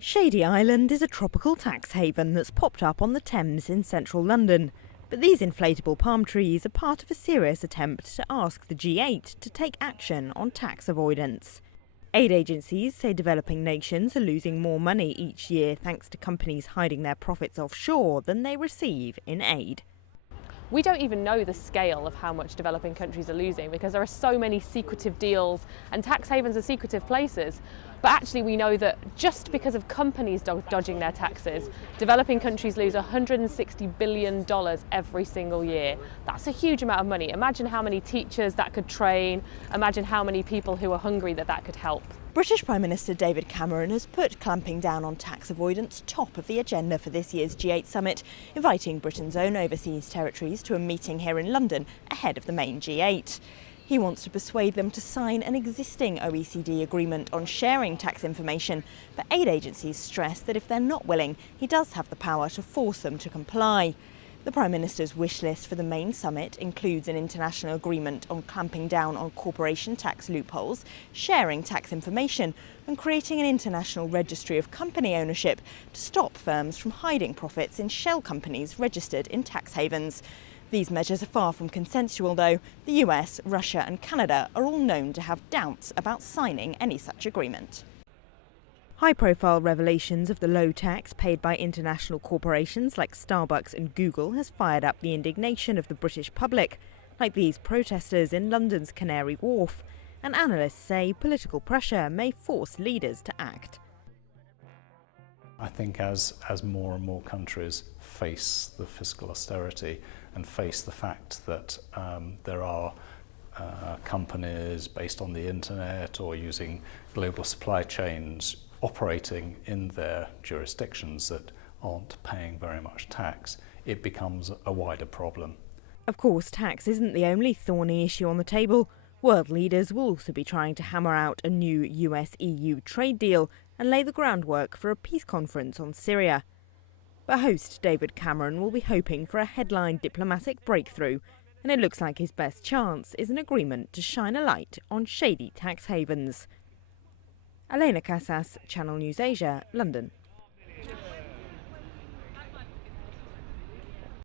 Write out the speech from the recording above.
Shady Island is a tropical tax haven that's popped up on the Thames in central London. But these inflatable palm trees are part of a serious attempt to ask the G8 to take action on tax avoidance. Aid agencies say developing nations are losing more money each year thanks to companies hiding their profits offshore than they receive in aid. We don't even know the scale of how much developing countries are losing because there are so many secretive deals and tax havens are secretive places. But actually we know that just because of companies dodging their taxes, developing countries lose $160 billion every single year. That's a huge amount of money. Imagine how many teachers that could train, imagine how many people who are hungry that could help. British Prime Minister David Cameron has put clamping down on tax avoidance top of the agenda for this year's G8 summit, inviting Britain's own overseas territories to a meeting here in London ahead of the main G8. He wants to persuade them to sign an existing OECD agreement on sharing tax information, but aid agencies stress that if they're not willing, he does have the power to force them to comply. The Prime Minister's wish list for the main summit includes an international agreement on clamping down on corporation tax loopholes, sharing tax information, and creating an international registry of company ownership to stop firms from hiding profits in shell companies registered in tax havens. These measures are far from consensual, though. The US, Russia and Canada are all known to have doubts about signing any such agreement. High-profile revelations of the low tax paid by international corporations like Starbucks and Google has fired up the indignation of the British public, like these protesters in London's Canary Wharf. And analysts say political pressure may force leaders to act. I think as more and more countries face the fiscal austerity and face the fact that there are companies based on the internet or using global supply chains operating in their jurisdictions that aren't paying very much tax, it becomes a wider problem. Of course, tax isn't the only thorny issue on the table. World leaders will also be trying to hammer out a new US-EU trade deal and lay the groundwork for a peace conference on Syria. But host David Cameron will be hoping for a headline diplomatic breakthrough, and it looks like his best chance is an agreement to shine a light on shady tax havens. Elena Casas, Channel News Asia, London.